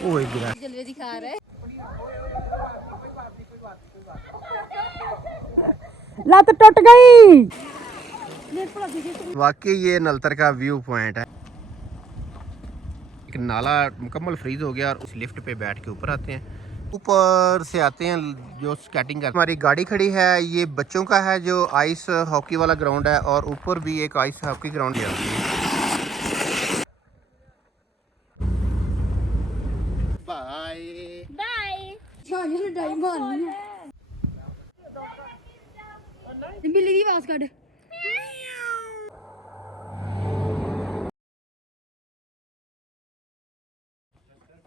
ओए गिरा। जलवे दिखा रहा है। लत टूट गई। वाकई ये नलतर का व्यू पॉइंट है। एक नाला मुकम्मल फ्रीज हो गया और उस लिफ्ट पे बैठ के ऊपर आते हैं। ऊपर से आते हैं जो स्केटिंग का हमारी गाड़ी खड़ी है, ये बच्चों का है जो आइस हॉकी वाला ग्राउंड है, और ऊपर भी एक आइस हॉकी ग्राउंड है। Bye bye. बिल्ली की आवाज काट।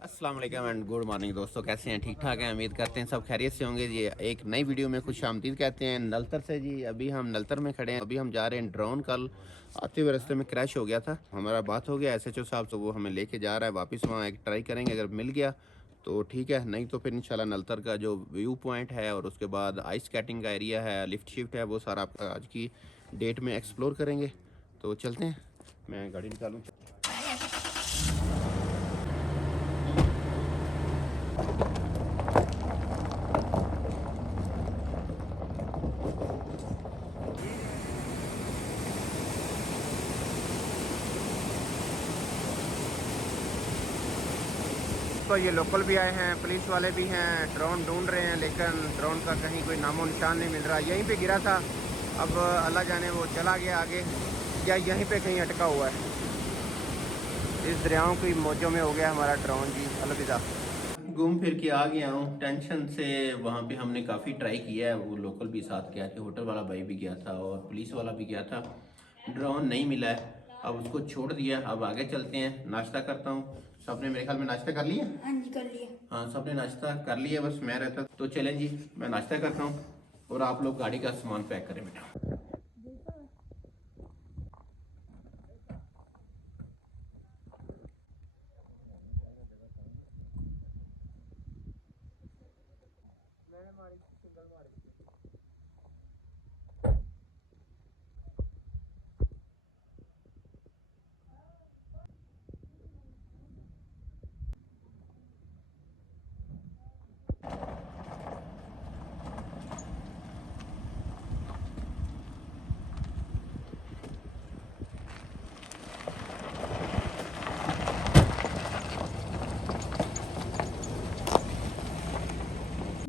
अस्सलाम वालेकुम एंड गुड मॉर्निंग दोस्तों, कैसे हैं? ठीक ठाक हैं, उम्मीद करते हैं सब खैरियत से होंगे। ये एक नई वीडियो में खुश आमदीद कहते हैं नलतर से जी। अभी हम नलतर में खड़े हैं, अभी हम जा रहे हैं ड्रोन। कल आते हुए रास्ते में क्रैश हो गया था, हमारा बात हो गया SHO साहब, तो वो हमें लेके जा रहा है वापस। वहाँ एक ट्राई करेंगे, अगर मिल गया तो ठीक है, नहीं तो फिर इंशाल्लाह नलतर का जो व्यू पॉइंट है और उसके बाद आइस स्केटिंग का एरिया है, लिफ्ट शिफ्ट है, वो सारा आज की डेट में एक्सप्लोर करेंगे। तो चलते हैं, मैं गाड़ी निकालूँ। तो ये लोकल भी आए हैं, पुलिस वाले भी हैं, ड्रोन ढूंढ रहे हैं, लेकिन ड्रोन का कहीं कोई नामो निशान नहीं मिल रहा। यहीं पे गिरा था, अब अल्लाह जाने वो चला गया आगे या यहीं पे कहीं अटका हुआ है। इस दरियाओं की मौजों में हो गया हमारा ड्रोन जी। अलविदा। घूम फिर के आ गया हूँ टेंशन से। वहाँ पे हमने काफ़ी ट्राई किया है, वो लोकल भी साथ गया था, होटल वाला भाई भी गया था और पुलिस वाला भी गया था, ड्रोन नहीं मिला है। अब उसको छोड़ दिया, अब आगे चलते हैं। नाश्ता करता हूँ। सबने मेरे ख्याल में नाश्ता कर लिया। हाँ जी कर लिया। हाँ, सबने नाश्ता कर लिया, बस मैं रहता। तो चलें जी, मैं नाश्ता करता हूँ और आप लोग गाड़ी का सामान पैक करें बेटा।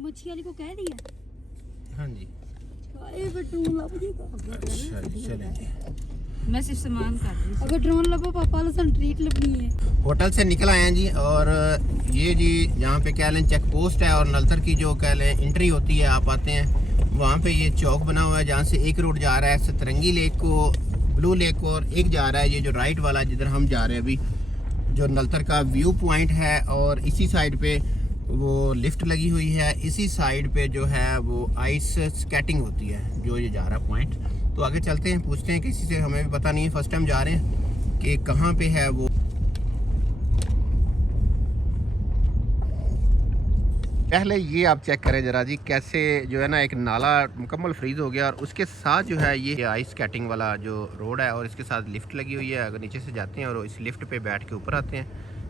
मच्छी वाली को कह दिया। हाँ जी, अच्छा चलें जी। मैं सिर्फ सामान कर रही हूँ। अगर ड्रोन लबो पापा सन ट्रीट लबनी है। होटल से निकल आए हैं जी, और ये जी यहाँ पे कह लें चेक पोस्ट है, और नलतर की जो कह लें एंट्री होती है, आप आते हैं वहाँ पे ये चौक बना हुआ है, जहाँ से एक रोड जा रहा है सतरंगी लेक को, ब्लू लेक को, और एक जा रहा है ये जो राइट वाला जिधर हम जा रहे हैं अभी, जो नलतर का व्यू पॉइंट है। और इसी साइड पे वो लिफ्ट लगी हुई है, इसी साइड पे जो है वो आइस स्केटिंग होती है, जो ये जा रहा पॉइंट। तो आगे चलते हैं, पूछते हैं किसी से, हमें भी पता नहीं है, फर्स्ट टाइम जा रहे हैं कि कहाँ पे है वो। पहले ये आप चेक करें जरा जी, कैसे जो है ना एक नाला मुकम्मल फ्रीज हो गया और उसके साथ जो है ये आइस स्केटिंग वाला जो रोड है, और इसके साथ लिफ्ट लगी हुई है। अगर नीचे से जाते हैं और इस लिफ्ट पे बैठ के ऊपर आते हैं,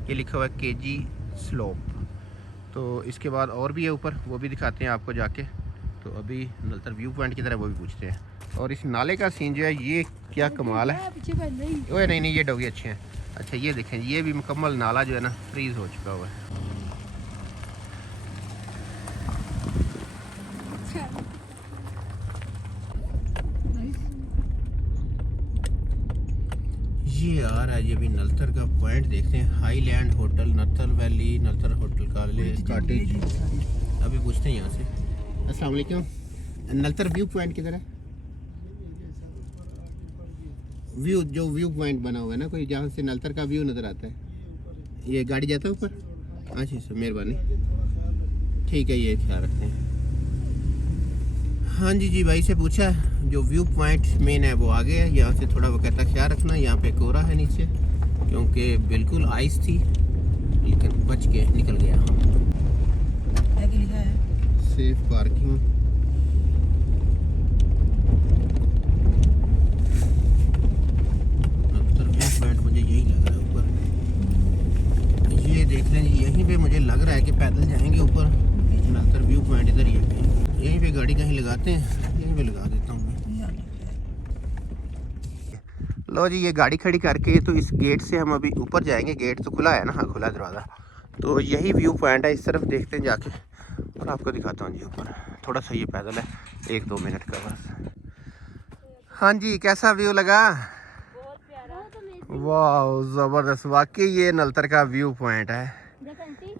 ये लिखा हुआ है KG स्लोप। तो इसके बाद और भी है ऊपर, वो भी दिखाते हैं आपको जाके। तो अभी नलतर व्यू पॉइंट की तरह वो भी पूछते हैं। और इस नाले का सीन जो है ये क्या कमाल है। ओए नहीं नहीं, ये डोगी अच्छे हैं। अच्छा ये देखें, ये भी मुकम्मल नाला जो है ना फ्रीज हो चुका हुआ है। ये आ रहा है, ये भी नलतर का पॉइंट देखते हैं। Highland hotel, Naltar valley, Naltar hotel cottage. अभी पूछते हैं यहाँ से। अस्सलाम वालेकुम, नलतर व्यू पॉइंट किधर है? व्यू जो व्यू पॉइंट बना हुआ है ना कोई, जहाँ से नलतर का व्यू नज़र आता है। ये गाड़ी जाता है ऊपर? अच्छा सर, मेहरबानी, ठीक है, ये ख्याल रखते हैं। हाँ जी जी, भाई से पूछा, जो व्यू पॉइंट मेन है वो आगे है, यहाँ से थोड़ा वो कहता ख्याल रखना, यहाँ पे कोहरा है नीचे, क्योंकि बिल्कुल आइस थी, लेकिन बच के निकल गया। Safe parking. व्यू पॉइंट मुझे यही लग रहा है ऊपर, ये देख लें, यहीं पे पे मुझे लग रहा है कि पैदल जाएंगे ऊपर नलतर व्यू पॉइंट इधर ही है कहीं। यहीं पे गाड़ी कहीं लगाते हैं, यहीं पे लगा देता हूँ मैं। लो जी, ये गाड़ी खड़ी करके तो इस गेट से हम अभी ऊपर जाएंगे। गेट तो खुला है ना, हाँ खुला दरवाज़ा। तो यही व्यू पॉइंट है, इस तरफ देखते हैं जाके और आपको दिखाता हूँ जी ऊपर। थोड़ा सा ये पैदल है, 1-2 मिनट का बस। हाँ जी, कैसा व्यू लगा? वाह ज़बरदस्त, वाकई ये नलतर का व्यू पॉइंट है।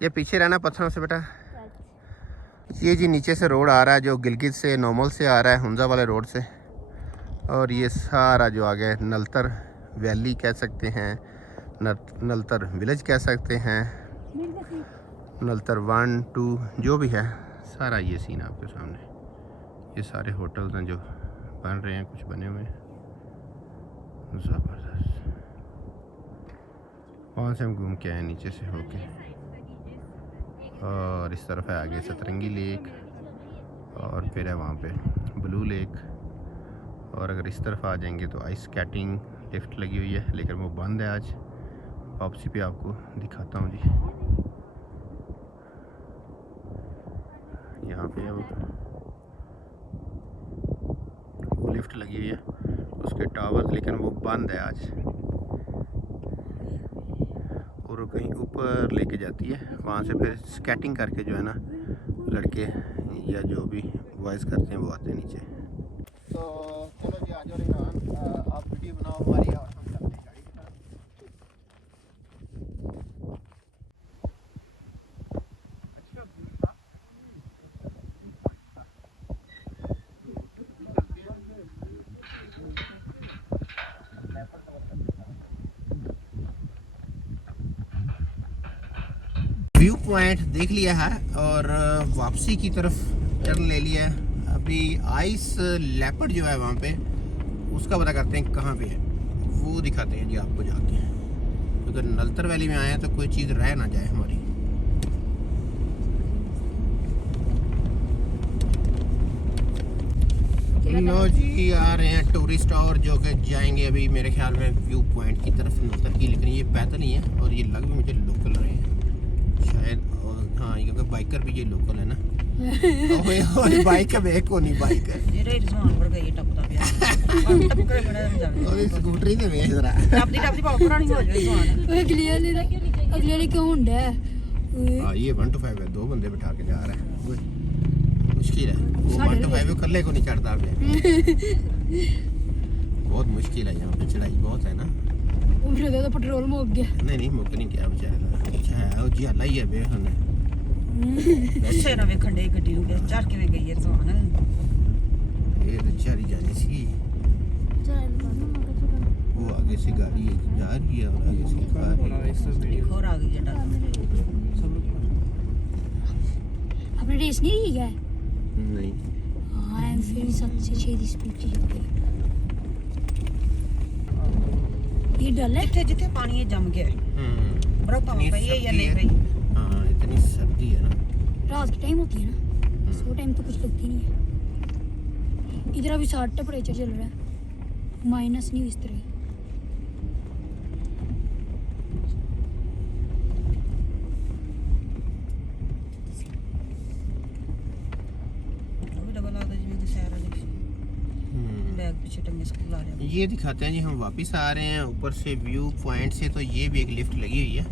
ये पीछे रहना पत्थरों से बेटा। ये जी नीचे से रोड आ रहा है जो गिलगित से नोमल से आ रहा है, हुंजा वाले रोड से। और ये सारा जो आ गया नलतर वैली कह सकते हैं, नलतर विलेज कह सकते हैं, नलतर 1, 2 जो भी है सारा ये सीन आपके सामने। ये सारे होटल्स हैं जो बन रहे हैं, कुछ बने हुए हैं ज़बरदस्त। वहाँ से हम घूम के आए नीचे से होके, और इस तरफ है आगे सतरंगी लेक, और फिर है वहाँ पे ब्लू लेक। और अगर इस तरफ आ जाएंगे तो आइस स्केटिंग लिफ्ट लगी हुई है, लेकिन वो बंद है आज। वापसी पे आपको दिखाता हूँ जी। यहाँ पे वो लिफ्ट लगी हुई है, उसके टावर्स, लेकिन वो बंद है आज। और वो कहीं ऊपर लेके जाती है, वहाँ से फिर स्केटिंग करके जो है ना लड़के या जो भी बॉयज़ करते हैं वो आते हैं नीचे। तो चलो जी, आ जाओ रेहान, आप वीडियो बनाओ हमारी और हम चलते हैं गाड़ी की तरफ। व्यू पॉइंट देख लिया है और वापसी की तरफ टर्न ले लिया है। अभी आइस लेपर्ड जो है वहाँ पे, उसका पता करते हैं कहाँ पे है, वो दिखाते हैं जी आपको जाके। अगर नलतर वैली में आए हैं तो कोई चीज़ रह ना जाए हमारी। लो जी, आ रहे हैं टूरिस्ट और जो कि जाएंगे अभी मेरे ख्याल में व्यू पॉइंट की तरफ नलतर की, लेकिन ये पैदल ही है और ये लग भी मुझे लोकल रहे हैं शायद। और हाँ, क्योंकि बाइकर भी ये लोकल है ना। ओए ओए बाइक है, को नहीं बाइक है ये रिजवान पर गई टपदा पिया टप कर खड़ा हो जावे और स्कूटरी ते वेख जरा टपदी बहुत पुरानी हो जाए रिजवान अगले वाले क्यों हुंडा है? हां, ये 1 to 5 है, 2 बंदे बिठा के जा रहा है। ओए मुश्किल है, वो 1 to 5 इकल्ले को नहीं चढ़ता पे। बहुत मुश्किल है, यहाँ पे चढ़ाई बहुत है ना। उम्र तो पेट्रोल मुक गया। नहीं मुक नहीं गया बेचारे का। अच्छा है, वो जी हल्ला ही है बे हमने। वैसे ना वेखण दे गड्डी नु चढ़ के वे गई है रिजवान। ये तो चढ़ी जानी सी। वो आगे से गाड़ी जा रही है और आगे से कार एक और आ गई जटा आपने रेस नहीं की है? नहीं। हाँ, फिर 7 से 6 की स्पीड की हो गई। ये डल है जिथे जिथे पानी ये जम गया बर्फ पई है या नहीं पई। हाँ, इतनी सर्दी है ना। रात के टाइम होती है ना, सो टाइम तो कुछ लगती नहीं है। इधर अभी 60 टेम्परेचर चल रहा है, माइनस नहीं इस तरह। डबल आदा जी में सैर वाली बैग पीछे टंगे स्कूल आ रहे हैं। ये दिखाते हैं जी, हम वापस आ रहे हैं ऊपर से व्यू पॉइंट से। तो ये भी एक लिफ्ट लगी हुई है,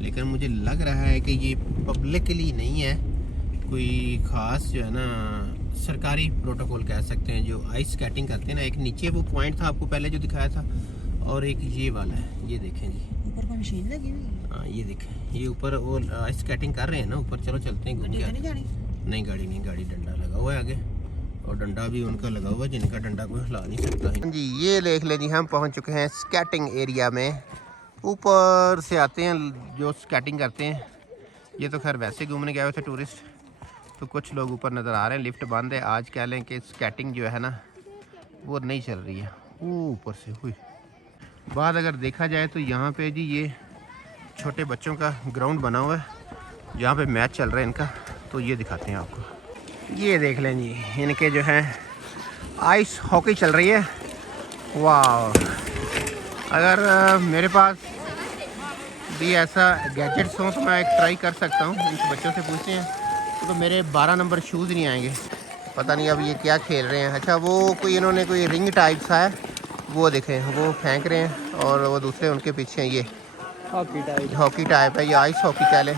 लेकिन मुझे लग रहा है कि ये पब्लिकली नहीं है, कोई ख़ास जो है ना सरकारी प्रोटोकॉल कह सकते हैं, जो आइस स्केटिंग करते हैं ना। एक नीचे वो पॉइंट था आपको पहले जो दिखाया था, और एक ये वाला है, ये देखें जी ऊपर कोई मशीन लगी हुई है। हाँ ये देखें, ये ऊपर वो आइस स्केटिंग कर रहे हैं ना ऊपर। चलो चलते हैं घूम गड्डी के। तो नहीं जानी? नहीं गाड़ी नहीं, गाड़ी डंडा लगा हुआ है आगे, और डंडा भी उनका लगा हुआ है जिनका डंडा कोई हिला नहीं सकता जी। ये देख लें जी, हम पहुंच चुके हैं स्केटिंग एरिया में। ऊपर से आते हैं जो स्केटिंग करते हैं। ये तो खैर वैसे घूमने गए हुए थे टूरिस्ट, तो कुछ लोग ऊपर नज़र आ रहे हैं। लिफ्ट बंद है आज, कह लें कि स्केटिंग जो है ना वो नहीं चल रही है। ऊपर से हुई बाद अगर देखा जाए तो यहाँ पे जी ये छोटे बच्चों का ग्राउंड बना हुआ है, जहाँ पे मैच चल रहा है इनका। तो ये दिखाते हैं आपको, ये देख लें जी, इनके जो है आइस हॉकी चल रही है। वाह, अगर मेरे पास भी ऐसा गैजेट्स हो तो मैं एक ट्राई कर सकता हूँ। इन बच्चों से पूछते हैं, तो मेरे 12 नंबर शूज़ नहीं आएंगे। पता नहीं अब ये क्या खेल रहे हैं। अच्छा वो कोई इन्होंने कोई रिंग टाइप सा है, वो देखें वो फेंक रहे हैं, और वो दूसरे उनके पीछे हैं, ये हॉकी टाइप है, ये आइस हॉकी कह लें।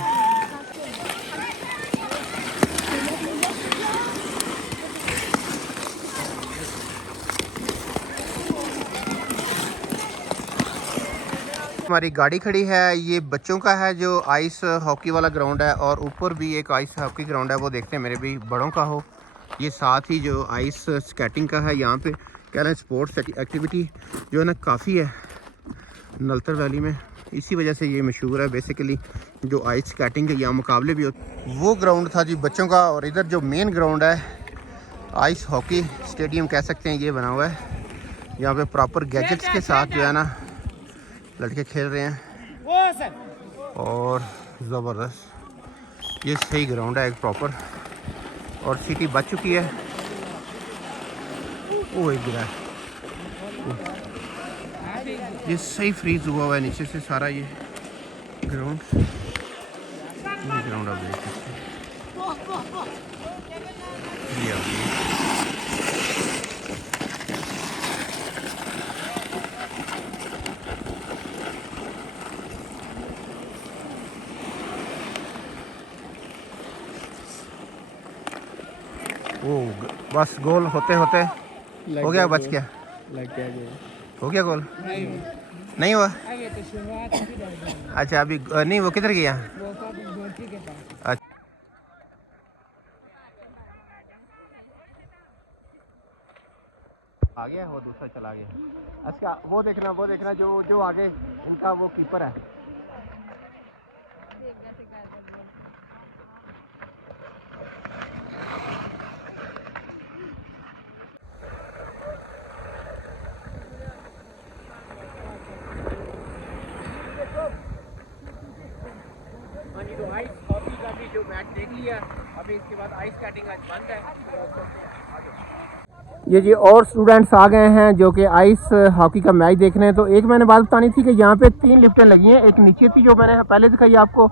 हमारी गाड़ी खड़ी है, ये बच्चों का है जो आइस हॉकी वाला ग्राउंड है, और ऊपर भी एक आइस हॉकी ग्राउंड है, वो देखते हैं मेरे भी बड़ों का हो। ये साथ ही जो आइस स्केटिंग का है, यहाँ पे कह रहे हैं स्पोर्ट्स एक्टिविटी जो है ना काफ़ी है नलतर वैली में, इसी वजह से ये मशहूर है बेसिकली। जो आइस स्केटिंग के यहाँ मुकाबले भी होते। वो ग्राउंड था जी बच्चों का, और इधर जो मेन ग्राउंड है आइस हॉकी स्टेडियम कह सकते हैं, ये बना हुआ है। यहाँ पे प्रॉपर गैजेट्स के साथ जो है ना लड़के खेल रहे हैं, और ज़बरदस्त ये सही ग्राउंड है एक प्रॉपर, और सिटी बच चुकी है। वो एक गिरा है, ये सही फ्रीज हुआ हुआ है नीचे से सारा ये ग्राउंड आप देख सकते हैं। वो बस गोल होते होते हो गया, बच गया, हो गया गोल, नहीं हुआ। अच्छा अभी नहीं, वो किधर गया? अच्छा आ गया, वो दूसरा चला गया। अच्छा वो देखना जो आगे उनका वो कीपर है। हाँ जी, तो आइस हॉकी का भी जो मैच देख लिया, अभी इसके बाद आइस स्केटिंग आज बंद है। ये जी और स्टूडेंट्स आ गए हैं जो कि आइस हॉकी का मैच देख रहे हैं। तो एक मैंने बात बतानी थी कि यहाँ पे 3 लिफ्टें लगी हैं, एक नीचे थी जो मैंने पहले दिखाई आपको,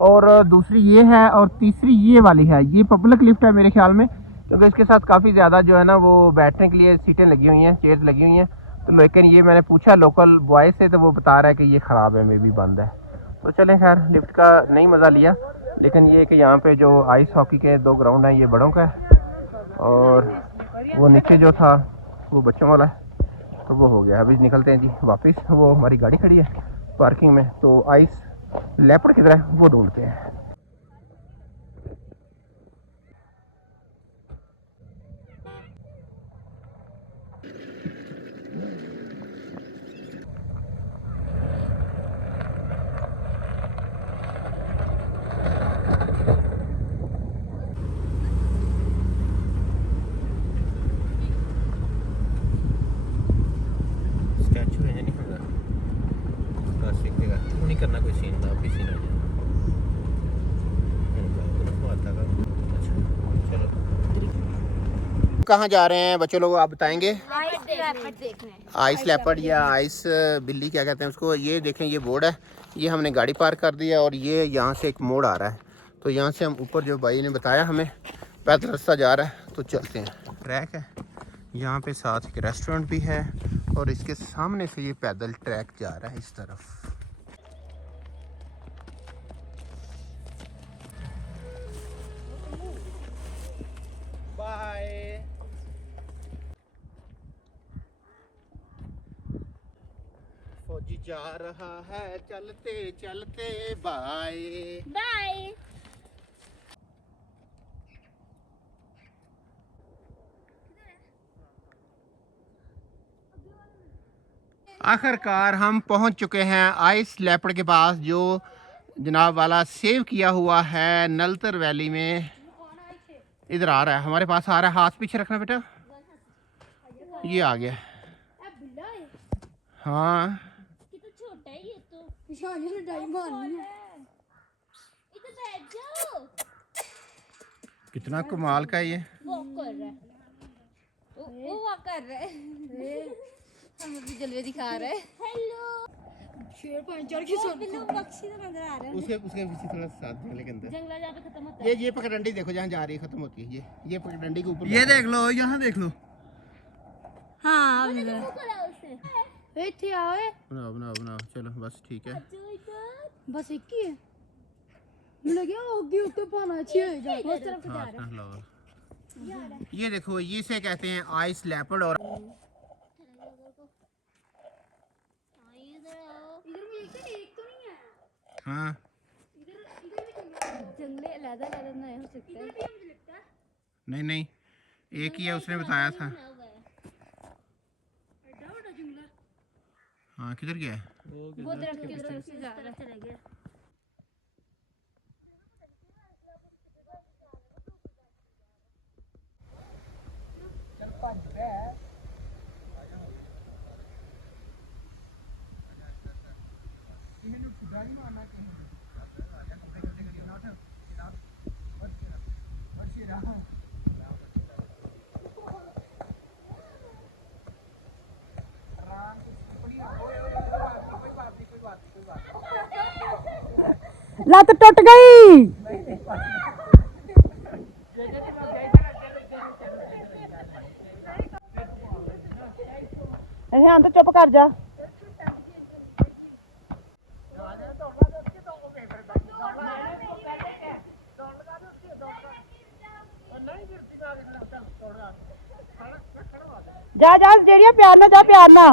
और दूसरी ये है, और तीसरी ये वाली है। ये पब्लिक लिफ्ट है मेरे ख्याल में, क्योंकि इसके साथ काफ़ी ज़्यादा जो है ना वो बैठने के लिए सीटें लगी हुई हैं, चेयर्स लगी हुई हैं। तो लेकिन ये मैंने पूछा लोकल बॉय से, तो वो बता रहा है कि ये ख़राब है, मे भी बंद है। तो चलें खैर, लिफ्ट का नहीं मज़ा लिया, लेकिन ये कि यहाँ पे जो आइस हॉकी के 2 ग्राउंड हैं, ये बड़ों का है, और वो नीचे जो था वो बच्चों वाला है। तो वो हो गया, अभी निकलते हैं जी वापस। वो हमारी गाड़ी खड़ी है पार्किंग में, तो आइस लेपर्ड किधर है वो ढूंढते हैं। स्टैचू है नहीं होगा, क्लासिक देगा तू नहीं करना कोई सीन, आप भी सीन आ जाए। कहाँ जा रहे हैं बच्चों लोग, आप बताएंगे? आइस लेपर्ड या आइस बिल्ली क्या कहते हैं उसको। ये देखें, ये बोर्ड है, ये हमने गाड़ी पार्क कर दिया, और ये यहाँ से एक मोड़ आ रहा है, तो यहाँ से हम ऊपर जो भाई ने बताया हमें पैदल रास्ता जा रहा है, तो चलते हैं। ट्रैक है यहाँ पे, साथ एक रेस्टोरेंट भी है, और इसके सामने से ये पैदल ट्रैक जा रहा है इस तरफ। बाय। फौजी जा रहा है चलते चलते, बाय बाय। आखिरकार हम पहुंच चुके हैं आइस लेपर्ड के पास, जो जनाब वाला सेव किया हुआ है नलतर वैली में। इधर आ रहा है, हमारे पास आ रहा है, हाथ पीछे रखना बेटा, ये आ गया। हाँ छोटा है ये तो, निशानी ने डाई मारनी है। इधर बैठ जाओ। कितना कमाल का है ये। वॉक कर रहा है, वो वॉक कर रहा है, हम अभी जलवे दिखा रहे हैं। हेलो। शेर पांच चार की सुन पक्षी तो नजर आ रहे हैं। उसके उसके पीछे थोड़ा साथ जंगल के अंदर जंगला जहाँ पे खत्म होता ये पगडंडी देखो जहाँ जा रही है खत्म होती है ये पगडंडी के ऊपर ये देख लो, यहाँ देख लो। हाँ ए थे आओ बनाओ चलो बस ठीक है। बस एक ही है मुझे लगे आगे ऊपर पाना चाहिए उस तरफ से जा रहे हैं। ये देखो ये से कहते हैं आइस लेपर्ड और इधर भी एक तो नहीं है हाँ जंगले अलग अलग नहीं हो सकते। इधर भी मुझे लगता है नहीं एक ही है उसने बताया था। एडा बड़ा जंगल हाँ किधर गया है? वो दरख्त की तरफ से जा रहा है। लत टूट गई। ध्यान तो चुप कर जा। जा जा जेड़िया प्यार ना जा प्यार ना।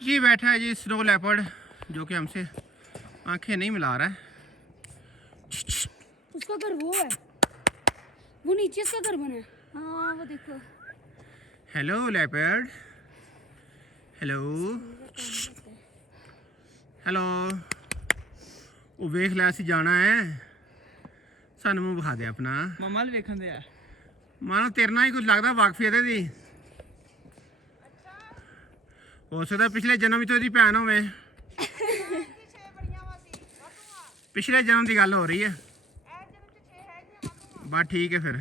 ये बैठा है जी स्नो लेपर्ड जो कि हमसे आंखें नहीं मिला रहा है। उसका घर वो है वो नीचे इसका घर बना है। हाँ वो देखो हेलो लेपर्ड हेलो हेलो वो वेख लिया सी जाना है सानू मूंह विखा दे अपना मम्मा ले देखन दे। मानो तेरे नाल ही कुछ लगदा वाकफियत है दी हो सकता पिछले जन्म तो भैन होवे पिछले जन्म की गल हो रही है बस ठीक है फिर।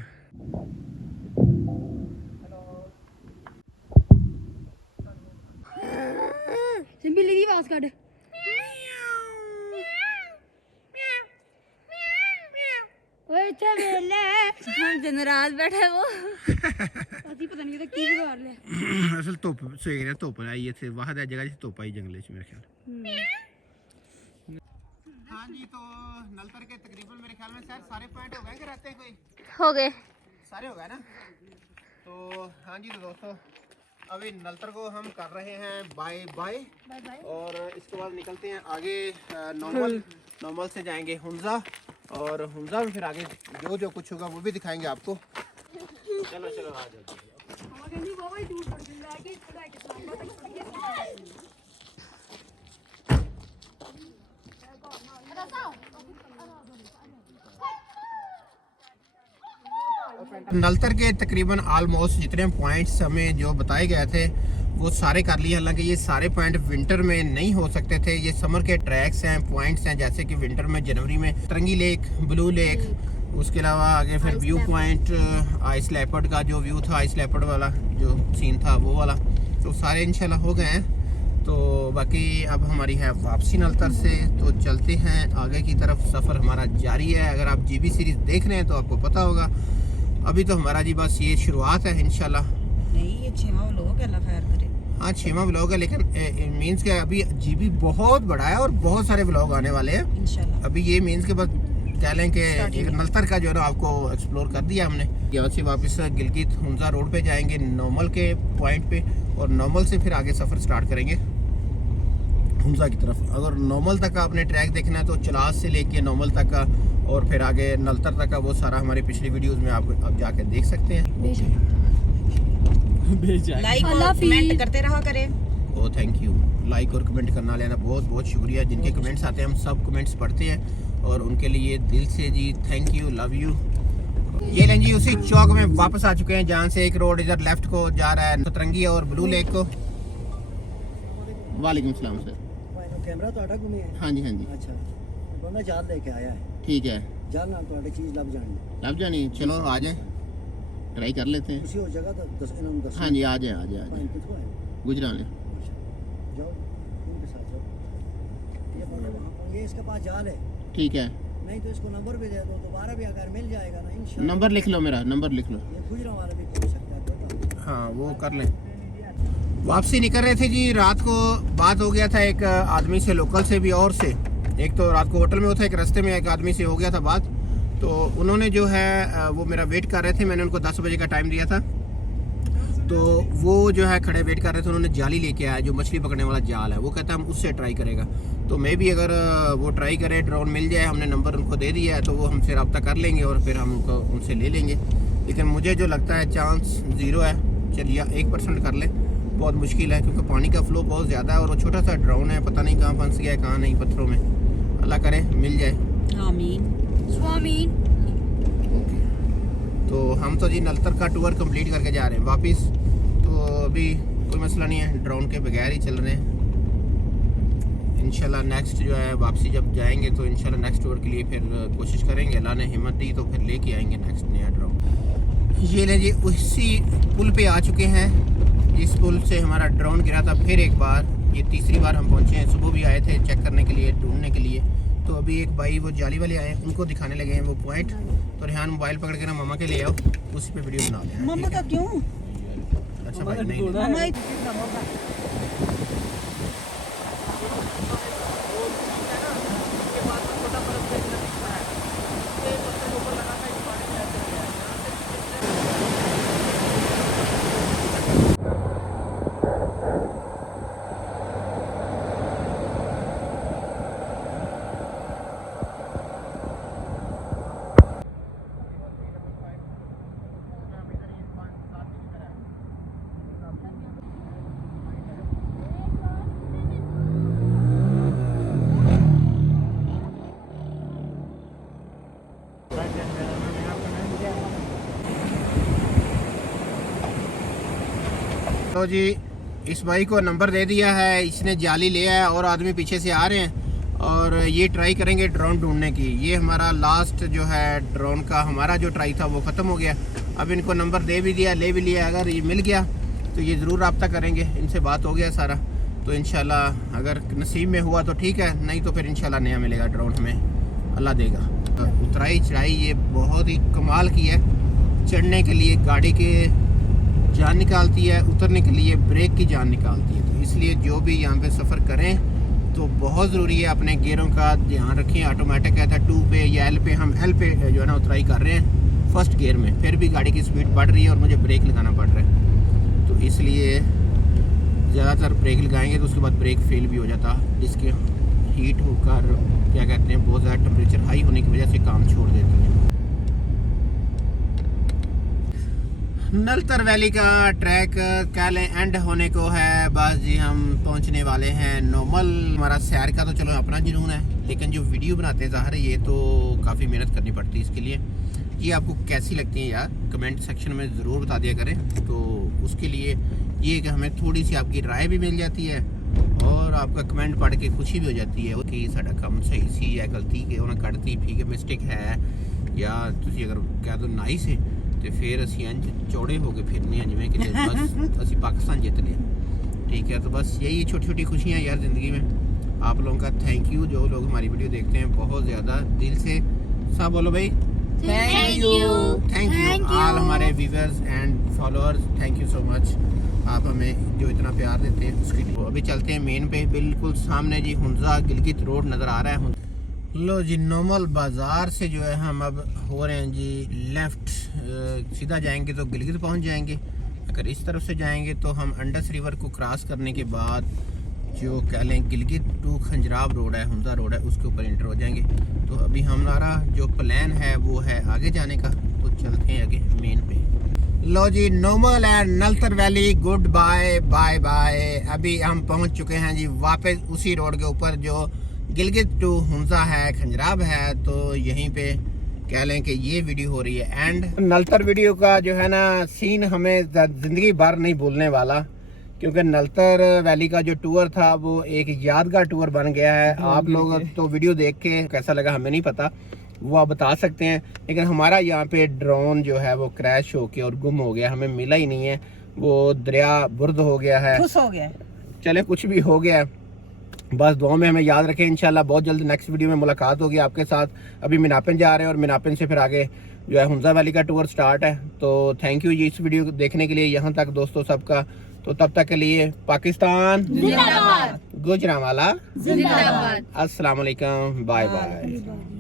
बिल्ली की आवाज काट ओए इथे वेले हम दिन रात बैठे वो असी पता नहीं की बिगाड़ ले असल धुप सवेरे धुप आई इतने वाहद जगह जिस धुप आई जंगल मेरे ख्याल। हाँ जी तो नलतर के तकरीबन मेरे ख्याल में सर सारे पॉइंट हो गए कि रहते हैं कोई हो गए सारे हो गए ना। तो हाँ जी तो दोस्तों अभी नलतर को हम कर रहे हैं बाय बाय और इसके बाद निकलते हैं आगे नॉर्मल से जाएंगे हुंजा और हुंजा में फिर आगे जो कुछ होगा वो भी दिखाएंगे आपको। चलो आ जाओ। नलतर के तकरीबन ऑलमोस्ट जितने पॉइंट्स हमें जो बताए गए थे वो सारे कर लिए। हालांकि ये सारे पॉइंट विंटर में नहीं हो सकते थे, ये समर के ट्रैक्स हैं पॉइंट्स हैं। जैसे कि विंटर में जनवरी में तरंगी लेक, ब्लू लेक, उसके अलावा आगे फिर व्यू पॉइंट आइस लेपर्ड का जो व्यू था, आइस लेपर्ड वाला जो सीन था वो वाला, तो सारे इंशाल्लाह हो गए हैं। तो बाकी अब हमारी है वापसी नलतर से, तो चलते हैं आगे की तरफ। सफ़र हमारा जारी है। अगर आप जीबी सीरीज़ देख रहे हैं तो आपको पता होगा अभी तो हमारा जी बस ये शुरुआत है इंशाल्लाह। नहीं ये 6वां व्लॉग है, अल्लाह खैर करे। हाँ 6वां व्लॉग है, लेकिन मीन्स के अभी जीबी बहुत बड़ा है और बहुत सारे व्लॉग आने वाले हैं इंशाल्लाह। अभी ये मीन्स के बाद कह लें कि एक नलतर का जो है ना आपको एक्सप्लोर कर दिया हमने। यहाँ से वापस गिलगित हुंजा रोड पे जाएंगे नॉर्मल के पॉइंट पे, और नॉर्मल से फिर आगे सफ़र स्टार्ट करेंगे हुंजा की तरफ। अगर नॉर्मल तक का आपने ट्रैक देखना है तो चलास से लेके नॉर्मल तक का और फिर आगे नलतर तक का वो सारा हमारी पिछली वीडियोस में आप अब जाके देख सकते हैं। भेजा लाइक और कमेंट करते रहा करें। बहुत थैंक यू। लाइक और कमेंट करने वाले ना बहुत बहुत शुक्रिया। जिनके कमेंट्स आते हैं हम सब कमेंट्स पढ़ते हैं और उनके लिए दिल से जी थैंक यू, लव यू। ये लें जी उसी चौक में वापस आ चुके हैं जहाँ से एक रोड इधर लेफ्ट को जा रहा है सतरंगी और ब्लू लेक को। वालेकुम सलाम सर। कैमरा ਤੁਹਾਡਾ ਘੁੰਮਿਆ हाँ जी हाँ जी ਅੱਛਾ ਬੰਦਾ ਜਾਲ ਲੈ ਕੇ ਆਇਆ ਹੈ ठीक है। ਜਾਲ ਨਾਲ ਤੁਹਾਡੀ ਚੀਜ਼ ਲੱਭ ਜਾਣੀ लग जानी, चलो आ जाए ट्राई कर लेते हैं। ਤੁਸੀਂ ਉਹ ਜਗ੍ਹਾ ਤਾਂ ਦੱਸ ਇਹਨਾਂ ਨੂੰ ਦੱਸੋ हाँ जी आ जाए आ जाए आ ਭਾਈ जाए ਕਿੱਥੋਂ ਆਏ गुजराले। जाओ इनके साथ जाओ ये बंदा वहाँ पर ये इसके पास जाल है ठीक है, नहीं तो इसको नंबर भी दे दो दोबारा भी अगर मिल जाएगा ना इंशाल्लाह नंबर लिख लो, मेरा नंबर लिख लो। ये गुजरा वाला भी पहुंच सकता है तो हाँ वो कर लें। वापसी निकल रहे थे जी, रात को बात हो गया था एक आदमी से, लोकल से भी और से। एक तो रात को होटल में होता, एक रास्ते में एक आदमी से हो गया था बात। तो उन्होंने जो है वो मेरा वेट कर रहे थे, मैंने उनको 10 बजे का टाइम दिया था। तो वो जो है खड़े वेट कर रहे थे, उन्होंने जाली लेके आया जो मछली पकड़ने वाला जाल है, वो कहता है हम उससे ट्राई करेगा। तो मैं भी अगर वो ट्राई करे, ड्रोन मिल जाए, हमने नंबर उनको दे दिया है तो वो हमसे रब्ता कर लेंगे और फिर हम उनको उनसे ले लेंगे। लेकिन मुझे जो लगता है चांस 0 है, चलिए 1% कर ले, बहुत मुश्किल है क्योंकि पानी का फ्लो बहुत ज़्यादा है और वो छोटा सा ड्रोन है, पता नहीं कहाँ फंस गया है कहाँ नहीं, पत्थरों में। अल्लाह करे मिल जाए। आमीन। स्वामीन। तो हम तो जी नलतर का टूर कंप्लीट करके जा रहे हैं वापस। तो अभी कोई मसला नहीं है, ड्रोन के बगैर ही चल रहे हैं। इंशाल्लाह नेक्स्ट जो है वापसी जब जाएंगे तो इंशाल्लाह नेक्स्ट टूर के लिए फिर कोशिश करेंगे। अल्लाह ने हिम्मत दी तो फिर लेके आएंगे नेक्स्ट नया ड्रोन। ये ले जी उसी पुल पे आ चुके हैं जिस पुल से हमारा ड्रोन गिरा था। फिर एक बार, ये तीसरी बार हम पहुँचे हैं। सुबह भी आए थे चेक करने के लिए, ढूंढने के लिए। तो अभी एक भाई वो जाली वाले आए, उनको दिखाने लगे हैं वो पॉइंट। तो रेहान मोबाइल पकड़ के ना मामा के ले आओ, उसी पे वीडियो बना लें। मम्मा का क्यों? अच्छा भाई नहीं मम्मा तो जी इस भाई को नंबर दे दिया है, इसने जाली लिया है और आदमी पीछे से आ रहे हैं और ये ट्राई करेंगे ड्रोन ढूंढने की। ये हमारा लास्ट जो है ड्रोन का हमारा जो ट्राई था वो ख़त्म हो गया। अब इनको नंबर दे भी दिया, ले भी लिया। अगर ये मिल गया तो ये ज़रूर रब्ता करेंगे, इनसे बात हो गया सारा। तो इंशाल्लाह अगर नसीब में हुआ तो ठीक है, नहीं तो फिर इंशाल्लाह नया मिलेगा ड्रोन हमें, अल्लाह देगा। उतराई चढ़ाई ये बहुत ही कमाल की है। चढ़ने के लिए गाड़ी के जान निकालती है, उतरने के लिए ब्रेक की जान निकालती है। तो इसलिए जो भी यहाँ पे सफ़र करें तो बहुत ज़रूरी है अपने गियरों का ध्यान रखें। ऑटोमेटिक है था 2 पे या L पे, हम L पे जो है ना उतराई कर रहे हैं फर्स्ट गियर में, फिर भी गाड़ी की स्पीड बढ़ रही है और मुझे ब्रेक लगाना पड़ रहा है। तो इसलिए ज़्यादातर ब्रेक लगाएंगे तो उसके बाद ब्रेक फेल भी हो जाता, जिसके हीट होकर क्या कहते हैं बहुत ज़्यादा टेम्परेचर हाई होने की वजह से काम छोड़ देती है। नलतर वैली का ट्रैक कह लें एंड होने को है, बस जी हम पहुंचने वाले हैं नॉर्मल। हमारा सैर का तो चलो अपना जुनून है, लेकिन जो वीडियो बनाते हैं ज़ाहिर है ये तो काफ़ी मेहनत करनी पड़ती है इसके लिए। ये आपको कैसी लगती है यार, कमेंट सेक्शन में ज़रूर बता दिया करें। तो उसके लिए ये कि हमें थोड़ी सी आपकी राय भी मिल जाती है और आपका कमेंट पढ़ के खुशी भी हो जाती है कि साਡਾ काम सही सी या गलती के उन्हें कढ़ती ठीक है मिस्टेक है, या तुसी अगर कह दो नाई से तो फिर असी इंज चौड़े हो गए फिरने जिमें कि बस असी पाकिस्तान जीत लिया। ठीक है, तो बस यही छोटी छोटी खुशियाँ यार ज़िंदगी में। आप लोगों का थैंक यू, जो लोग हमारी वीडियो देखते हैं बहुत ज़्यादा दिल से। सब बोलो भाई थैंक यू ऑल हमारे viewers and followers, thank you so much. आप हमें जो इतना प्यार देते हैं उसके लिए। अभी चलते हैं मेन पे, बिल्कुल सामने जी हुंजा गिलगित रोड नज़र आ रहा है। लो जी नॉर्मल बाज़ार से जो है हम अब हो रहे हैं जी लेफ़्ट, सीधा जाएंगे तो गिलगित पहुंच जाएंगे। अगर इस तरफ से जाएंगे तो हम अंडस रिवर को क्रॉस करने के बाद जो कह लें गिलगित टू खंजराब रोड है, हुंजा रोड है, उसके ऊपर इंटर हो जाएंगे। तो अभी हमारा जो प्लान है वो है आगे जाने का, तो चलते हैं आगे मेन पे। लो जी, Nomal and Naltar valley goodbye bye bye. अभी हम पहुंच चुके हैं जी वापस उसी रोड के ऊपर जो गिलगित टू हुंजा है, खंजराब है। तो यहीं पे कह लें कि ये वीडियो हो रही है एंड नलतर वीडियो का जो है ना सीन हमें ज़िंदगी भर नहीं भूलने वाला, क्योंकि नलतर वैली का जो टूर था वो एक यादगार टूर बन गया है। आप लोग तो वीडियो देख के कैसा लगा हमें नहीं पता, वो आप बता सकते हैं, लेकिन हमारा यहाँ पे ड्रोन जो है वो क्रैश होके और गुम हो गया, हमें मिला ही नहीं है। वो दरिया बुर्द हो गया है, खुश हो गया। चले कुछ भी हो गया, बस दुआ में हमें याद रखें। इंशाल्लाह बहुत जल्द नेक्स्ट वीडियो में मुलाकात होगी आपके साथ। अभी मिनापिन जा रहे हैं और मिनापिन से फिर आगे जो है हुंजा वैली का टूर स्टार्ट है। तो थैंक यू जी इस वीडियो को देखने के लिए यहाँ तक दोस्तों सबका। तो तब तक के लिए पाकिस्तान जिंदाबाद, गुजरांवाला जिंदाबाद। अस्सलाम वालेकुम, बाय बाय।